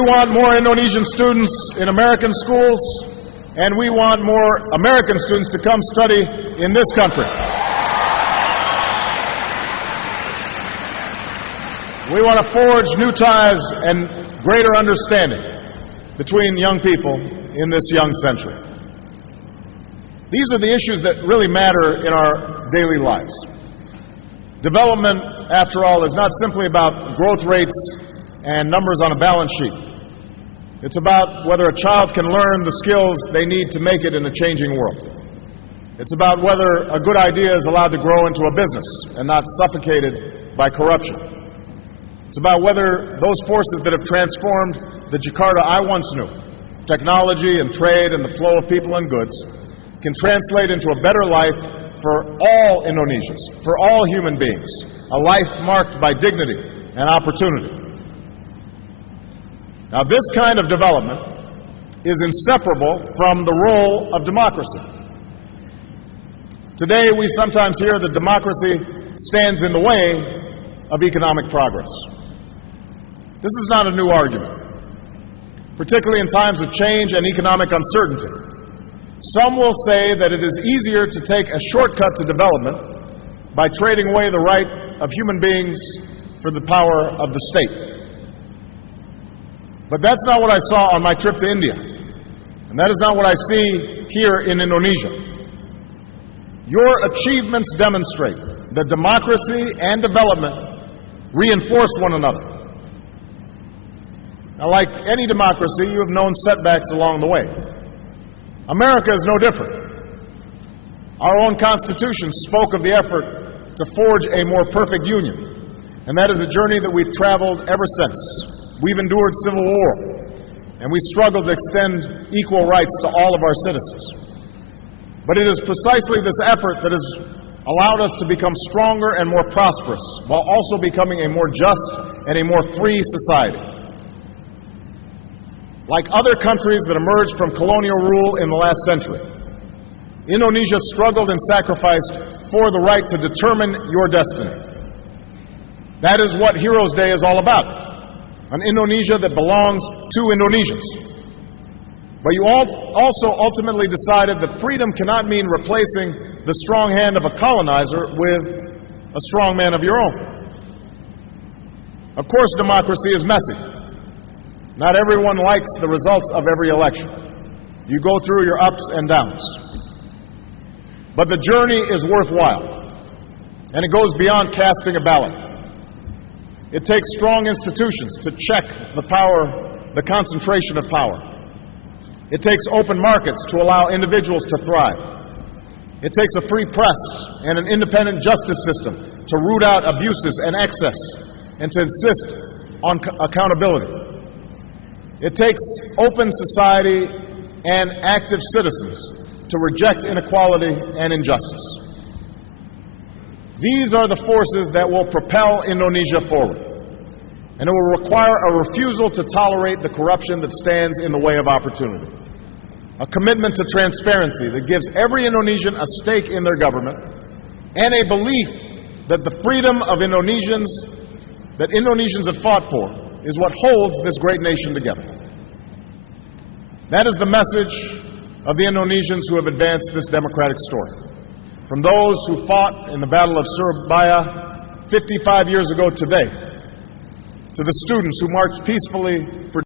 We want more Indonesian students in American schools, and we want more American students to come study in this country. We want to forge new ties and greater understanding between young people in this young century. These are the issues that really matter in our daily lives. Development, after all, is not simply about growth rates and numbers on a balance sheet. It's about whether a child can learn the skills they need to make it in a changing world. It's about whether a good idea is allowed to grow into a business and not suffocated by corruption. It's about whether those forces that have transformed the Jakarta I once knew, technology and trade and the flow of people and goods, can translate into a better life for all Indonesians, for all human beings, a life marked by dignity and opportunity. Now, this kind of development is inseparable from the role of democracy. Today, we sometimes hear that democracy stands in the way of economic progress. This is not a new argument, particularly in times of change and economic uncertainty. Some will say that it is easier to take a shortcut to development by trading away the right of human beings for the power of the state. But that's not what I saw on my trip to India, and that is not what I see here in Indonesia. Your achievements demonstrate that democracy and development reinforce one another. Now, like any democracy, you have known setbacks along the way. America is no different. Our own Constitution spoke of the effort to forge a more perfect union, and that is a journey that we've traveled ever since. We've endured civil war, and we struggled to extend equal rights to all of our citizens. But it is precisely this effort that has allowed us to become stronger and more prosperous, while also becoming a more just and a more free society. Like other countries that emerged from colonial rule in the last century, Indonesia struggled and sacrificed for the right to determine your destiny. That is what Heroes Day is all about, an Indonesia that belongs to Indonesians. But you also ultimately decided that freedom cannot mean replacing the strong hand of a colonizer with a strong man of your own. Of course, democracy is messy. Not everyone likes the results of every election. You go through your ups and downs. But the journey is worthwhile, and it goes beyond casting a ballot. It takes strong institutions to check the concentration of power. It takes open markets to allow individuals to thrive. It takes a free press and an independent justice system to root out abuses and excess and to insist on accountability. It takes open society and active citizens to reject inequality and injustice. These are the forces that will propel Indonesia forward, and it will require a refusal to tolerate the corruption that stands in the way of opportunity, a commitment to transparency that gives every Indonesian a stake in their government, and a belief that the freedom of Indonesians that Indonesians have fought for is what holds this great nation together. That is the message of the Indonesians who have advanced this democratic story. From those who fought in the Battle of Surabaya 55 years ago today, to the students who marched peacefully for